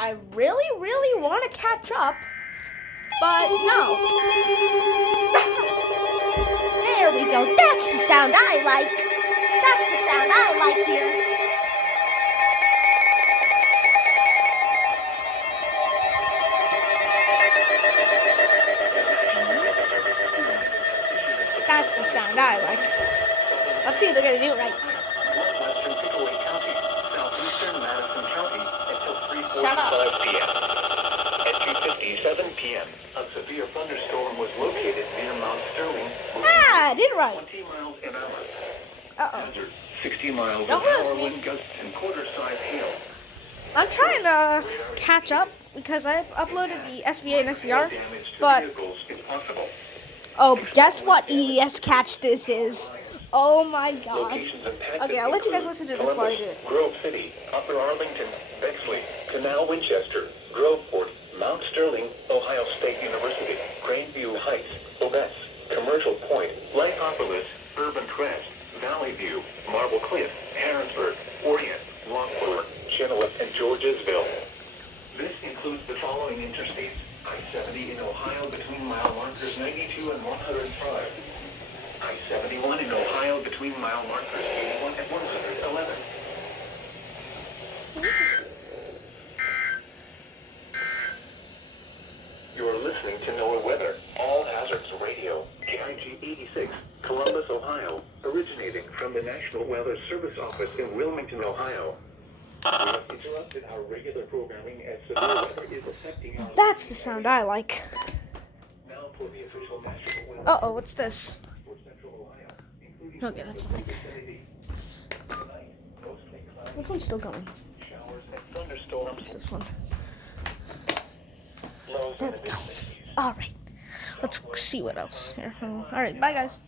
I really want to catch up, but no. There we go. That's the sound I like. That's the sound I like here. That's the sound I like. Let's see if they're gonna do it right. Shut up. At 2:57 p.m., a severe thunderstorm was located near Mount Sterling. I did it right. 20 miles an hour. Uh-oh. 60 miles Don't an hour lose me. wind gusts and quarter-size hail. I'm trying to catch up because I uploaded the SVA and SVR, but oh, guess what EAS catch this is? Oh my god. Okay, I'll let you guys listen to this while I do it. Grove City, Upper Arlington, Bexley, Canal Winchester, Groveport, Mount Sterling, Ohio State University, Grandview Heights, Odessa, Commercial Point, Lycopolis, Urban Crest, Valley View, Marble Cliff, Harrisburg, Orient, Lockport, Chenoweth, and Georgesville. This includes the following interstates: I-70 in Ohio between mile markers 92 and 105. I-71 in Ohio between mile markers 81 and 111. You are listening to NOAA Weather, All Hazards Radio, KIG 86, Columbus, Ohio, originating from the National Weather Service Office in Wilmington, Ohio. We have interrupted our regular programming as severe weather is affecting our... That's the sound I like. Now for the official National Weather Uh-oh, what's this? for Central Ohio, including Okay, that's nothing. tonight, mostly cloudy, Which one's still going? showers and thunderstorms. What's this one? Lows There in we the go. mid-60s. Alright, let's see what else here. Alright, bye guys.